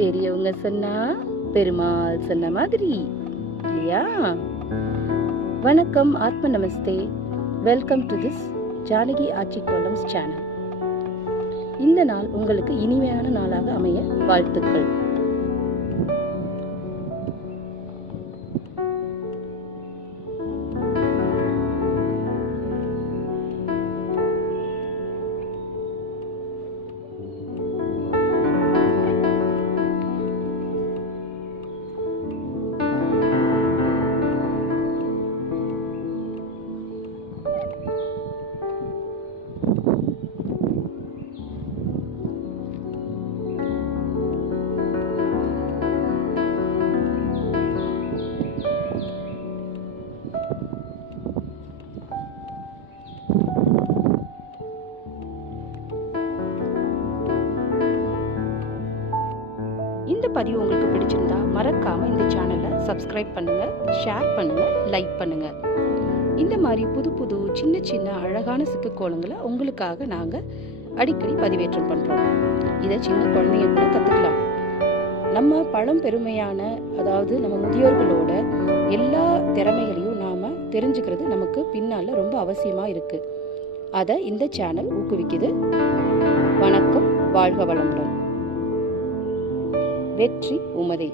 பெரியவங்க சொன்னா பெருமாள் சொன்ன மாதிரி இல்லையா? வணக்கம், ஆத்ம நமஸ்தே. Welcome to this Janaki Aachi கோலம்ஸ் channel. இந்த நாள் உங்களுக்கு இனிமையான நாளாக அமைய வாழ்த்துக்கள். இந்த பதிவு உங்களுக்கு பிடிச்சிருந்தா மறக்காம இந்த சேனலை சப்ஸ்கிரைப் பண்ணுங்க, ஷேர் பண்ணுங்க, லைக் பண்ணுங்க. இந்த மாதிரி புது புது சின்ன சின்ன அழகான சிக்கு கோலங்களை உங்களுக்காக நாங்க அடிக்கடி பதிவேற்றம் பண்றோம். இதை சின்ன குழந்தைங்க கூட கத்துக்கலாம். நம்ம பழம்பெருமையான, அதாவது நம்ம முதியோர்களோட எல்லா திறமைகளையும் நாம தெரிஞ்சுக்கிறது நமக்கு பின்னால ரொம்ப அவசியமா இருக்கு. அதை இந்த சேனல் ஊக்குவிக்குது. வணக்கம், வாழ்க வளமுடன். வெற்றி உமதே.